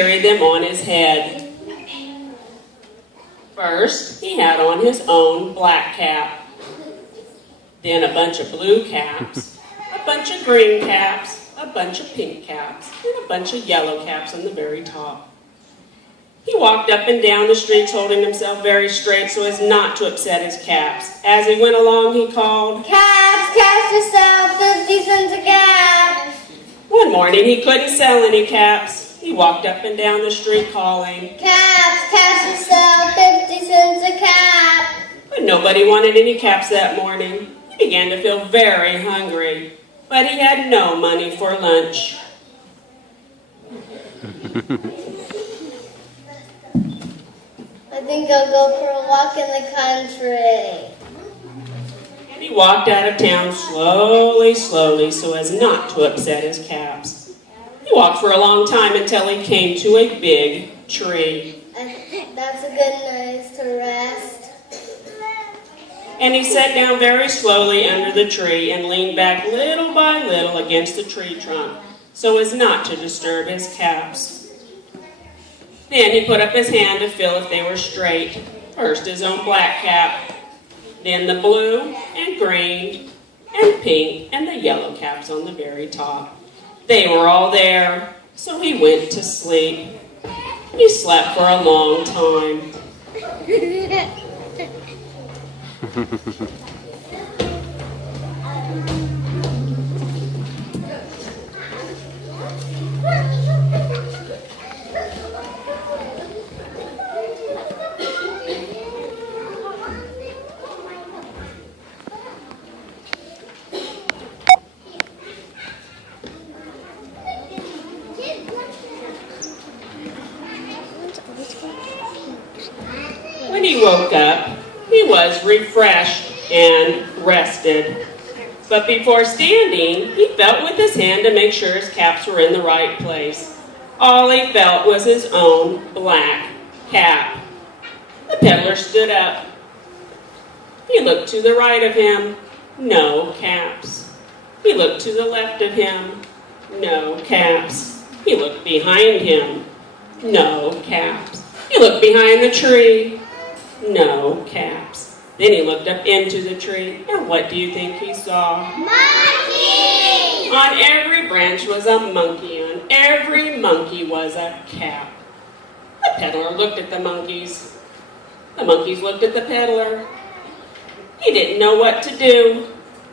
carried them on his head. First, he had on his own black cap, then a bunch of blue caps, a bunch of green caps, a bunch of pink caps, and a bunch of yellow caps on the very top. He walked up and down the streets holding himself very straight so as not to upset his caps. As he went along, he called, "Caps, caps for sale, 50 cents a cap." One morning, he couldn't sell any caps. He walked up and down the street calling, "Caps, caps for sale, 50 cents a cap." But nobody wanted any caps that morning. He began to feel very hungry, but he had no money for lunch. I think I'll go for a walk in the country. And he walked out of town slowly, so as not to upset his caps. He walked for a long time until he came to a big tree. That's a good place to rest. And he sat down very slowly under the tree and leaned back little by little against the tree trunk so as not to disturb his caps. Then he put up his hand to feel if they were straight. First his own black cap, then the blue and green and pink and the yellow caps on the very top. They were all there, so he went to sleep. He slept for a long time. When he woke up, he was refreshed and rested. But before standing, he felt with his hand to make sure his caps were in the right place. All he felt was his own black cap. The peddler stood up. He looked to the right of him, no caps. He looked to the left of him, no caps. He looked behind him, no caps. He looked behind the tree, no caps. Then he looked up into the tree, and what do you think he saw? Monkey! On every branch was a monkey, on every monkey was a cap. The peddler looked at the monkeys. The monkeys looked at the peddler. He didn't know what to do.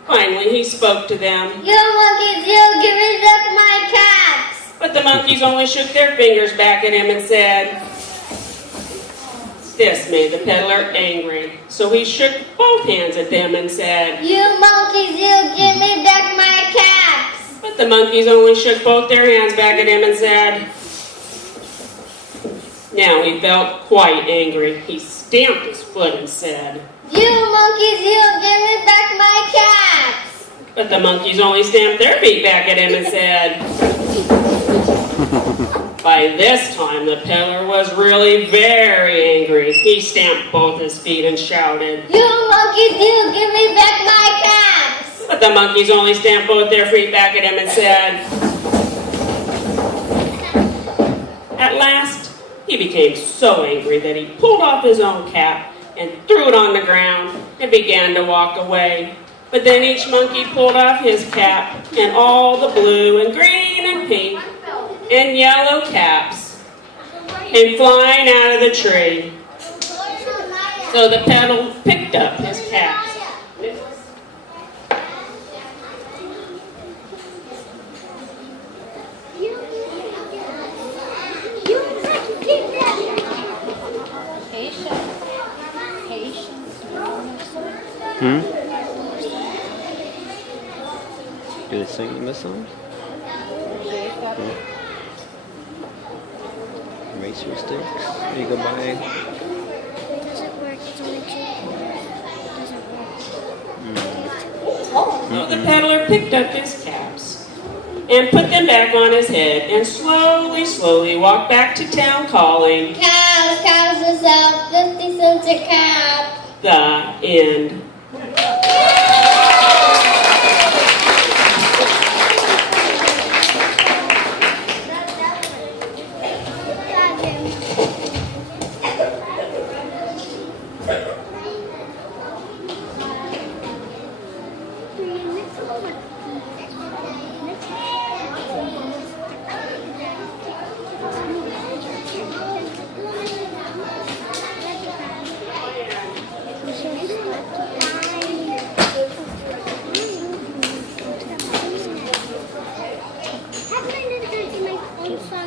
Finally, he spoke to them. "You monkeys, you give me back my caps." But the monkeys only shook their fingers back at him and said, This made the peddler angry, so he shook both hands at them and said, "You monkeys, you give me back my caps." But the monkeys only shook both their hands back at him and said, Now he felt quite angry. He stamped his foot and said, "You monkeys, you give me back my caps." But the monkeys only stamped their feet back at him and said, By this time, the peddler was really very angry. He stamped both his feet and shouted, "You monkeys, you give me back my caps." But the monkeys only stamped both their feet back at him and said, At last, he became so angry that he pulled off his own cap and threw it on the ground and began to walk away. But then each monkey pulled off his cap, and all the blue and green and pink and yellow caps came flying out of the tree. So the peddler picked up his caps. Do they sing this song? Yeah. Eraser sticks. You go buy. It doesn't work. It's only two. It doesn't work. So the peddler picked up his caps and put them back on his head and slowly walked back to town calling, "Cows, cows is out, 50 cents a cap." The end.